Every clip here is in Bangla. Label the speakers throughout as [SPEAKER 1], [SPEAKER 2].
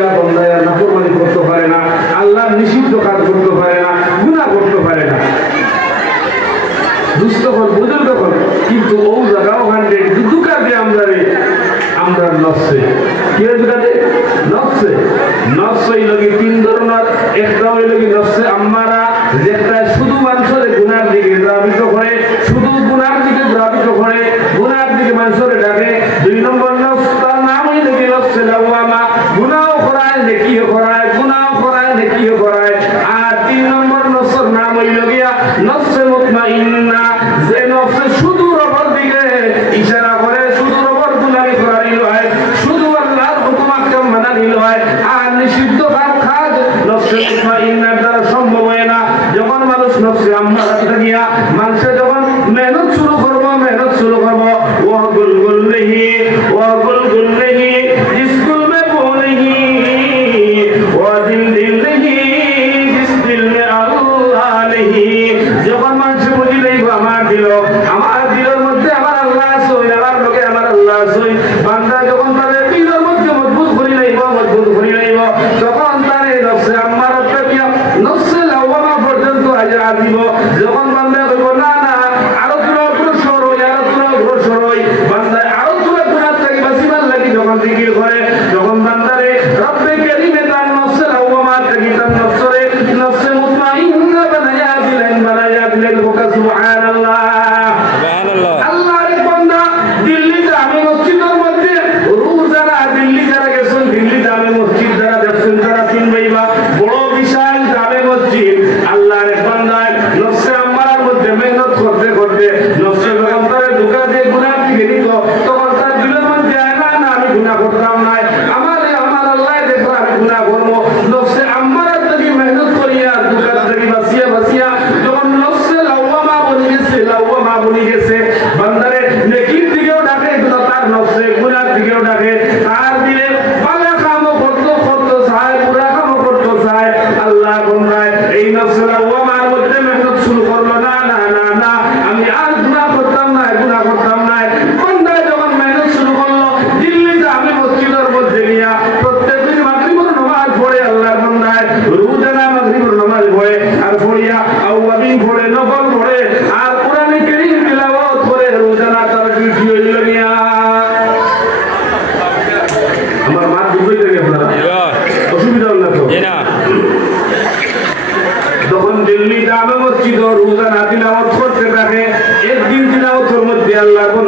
[SPEAKER 1] দিয়া বন্দায়া নাফরমানি করতে পারে না আল্লাহ নিষিদ্ধ কাজ করতে পারে না গুণা করতে পারে না। দুস্থ হন বুঝুন তখন কিন্তু ও জায়গাও হান্ড্রেড, কিন্তু কাজে আমদারে আমরা নসে কি কাজে নসে লগে তিন ধরনের একটা হইল কি নসে মুখ্যমন্ত্রীজির ঘরে வருகிறதாக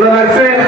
[SPEAKER 1] Thank you.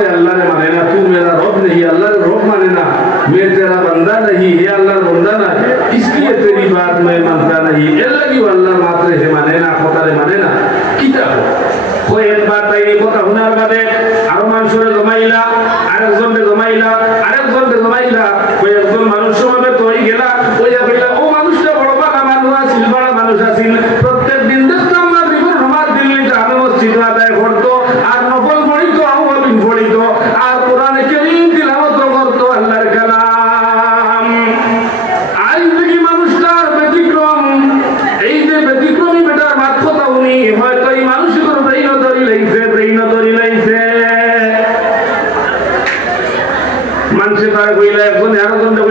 [SPEAKER 1] ওই আল্লাহরে মানে না তু মেরা রব নেই আল্লাহর রব মানে না। মে তেরা বান্দা নেই হে আল্লাহর বান্দা মানে না इसलिए तेरी মানে बात मैं मानता नहीं लगी अल्लाह मात्र है माने ना खोता रे माने ना किता हो कोई एक बात आई नहीं खोता हुनार बादे আর মানুষরে জমাইলা আরেকজন জমাইলা আরেকজন জমাইলা কোই একজন মানুষ সমাবে তোই গেলা ঘণ্টা কইলা একজন আরও ঘণ্টা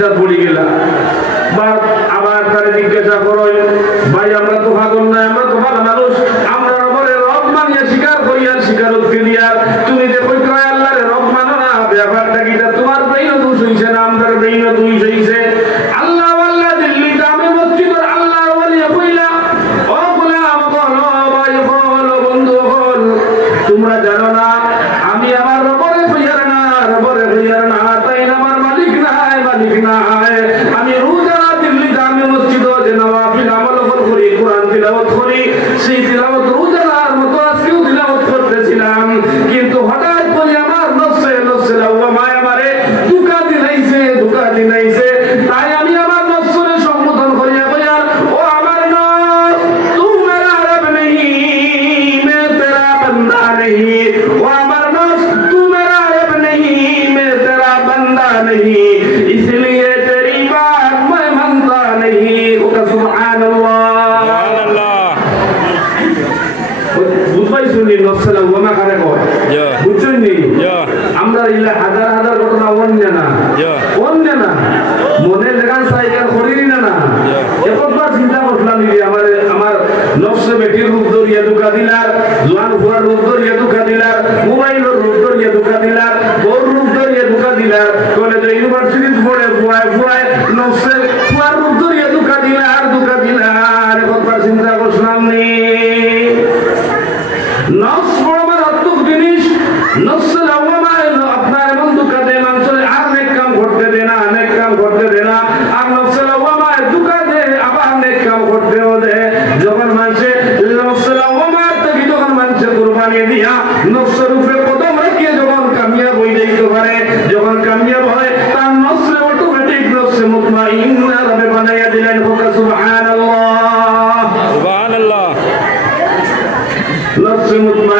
[SPEAKER 1] চিন্তা পড়ি গেলাম। আবার তারা জিজ্ঞাসা করো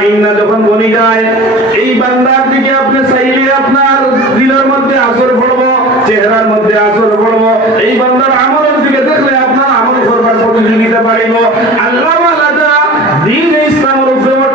[SPEAKER 1] ইন্না যখন বনি যায়, এই বান্দার দিকে আপনি চাইলে আপনার দিলের মধ্যে আসর পড়ব, চেহারার মধ্যে আসর পড়ব। এই বান্দার আমলের দিকে দেখলে আপনার আমল করবার প্রতিযোগিতা বাড়িব। আল্লাহ আলাদা দিন ইসলামের উপরে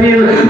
[SPEAKER 1] feel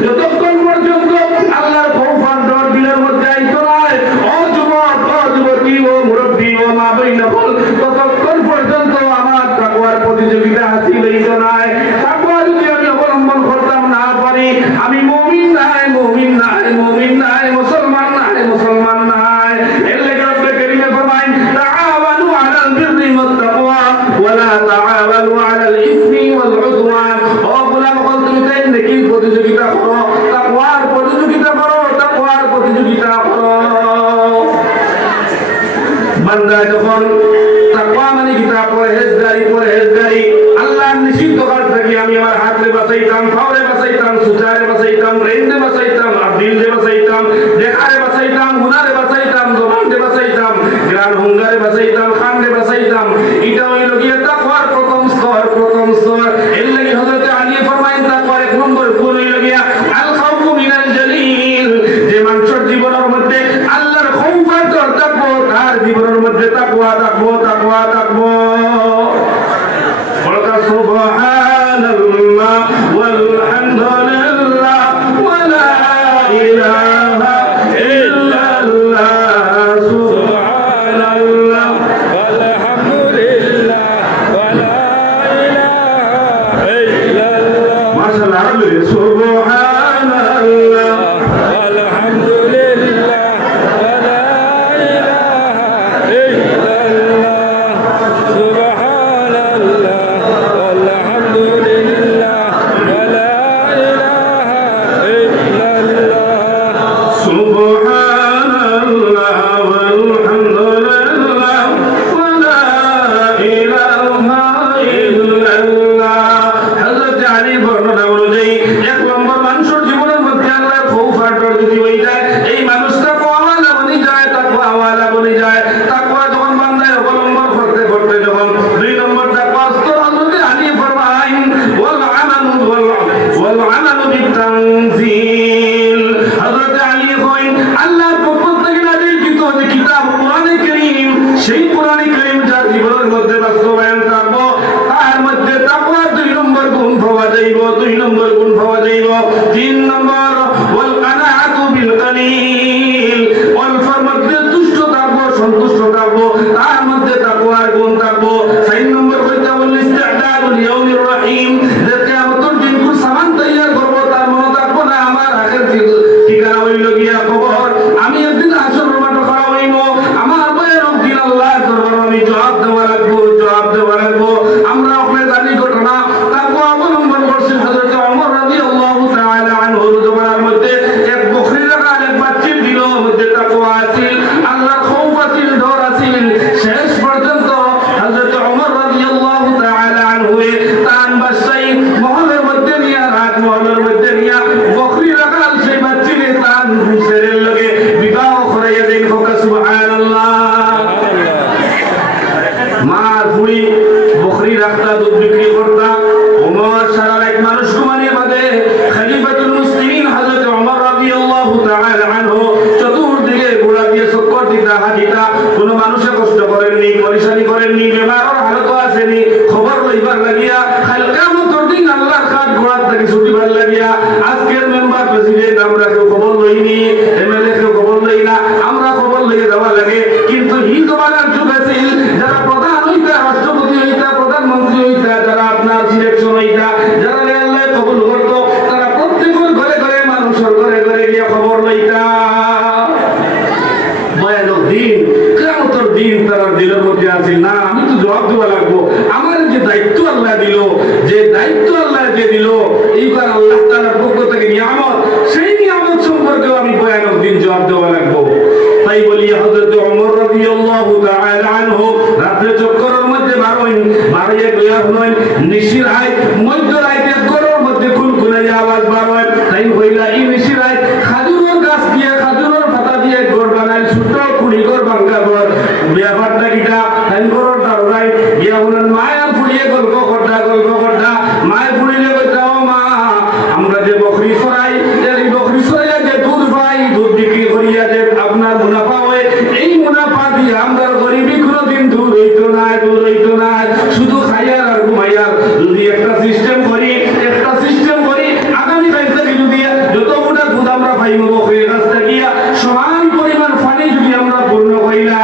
[SPEAKER 1] আমি আমার হাতে বাঁচাইতাম ফাউরে বাঁচাইতাম, সুতারে বাঁচাইতাম, রেঞ্জে বাঁচাইতাম আব্দিলরে বাঁচাইতাম দেখারে বাঁচাইতাম গুনারে বাঁচাইতাম জমানরে বাঁচাইতাম গ্রান হুঙ্গারে বাঁচাইতাম روحا করেননি পরিশানি করেননি বেমারর হালতও আসেনি খবর লইবার লাগে রাদিয়াল্লাহু তাআলা আনহু। রাত্রে চক্করের মধ্যে বারোই বারোই এক নয় নিশির আয় বন্য হইলা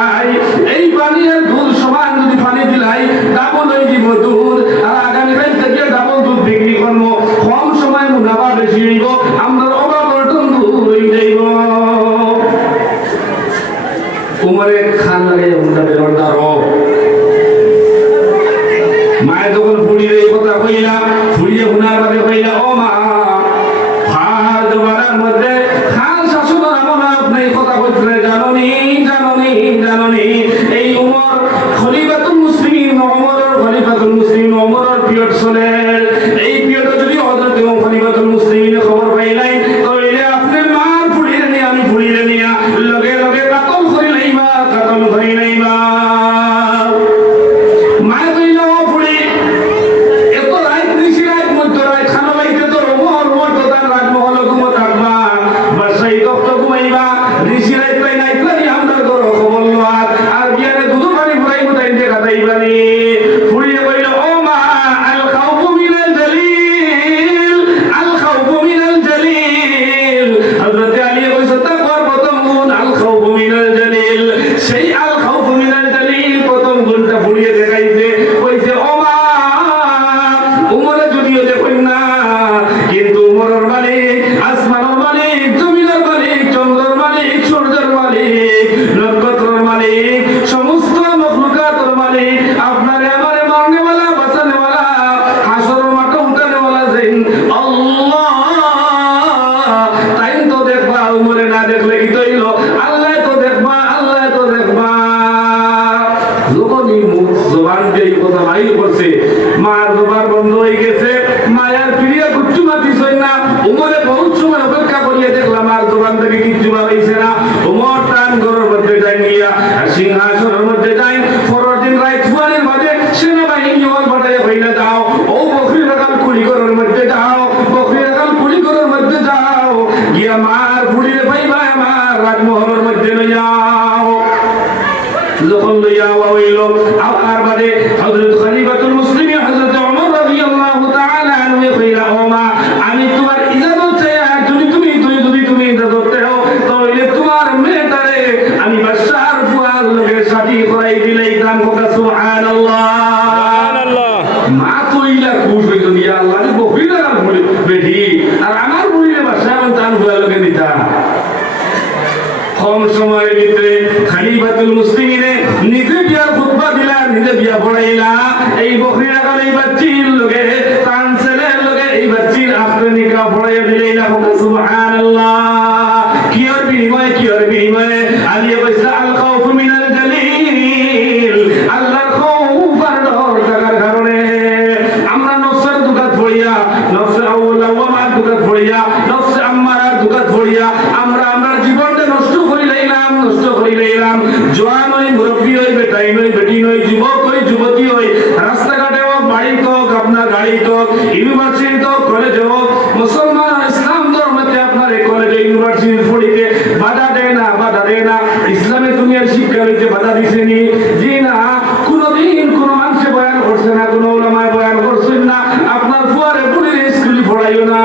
[SPEAKER 1] mais দিলেই না সুবহানাল্লাহ। কিয়র বিনিময়ে কিয়র বিনিময়ে? বাড়াইও না।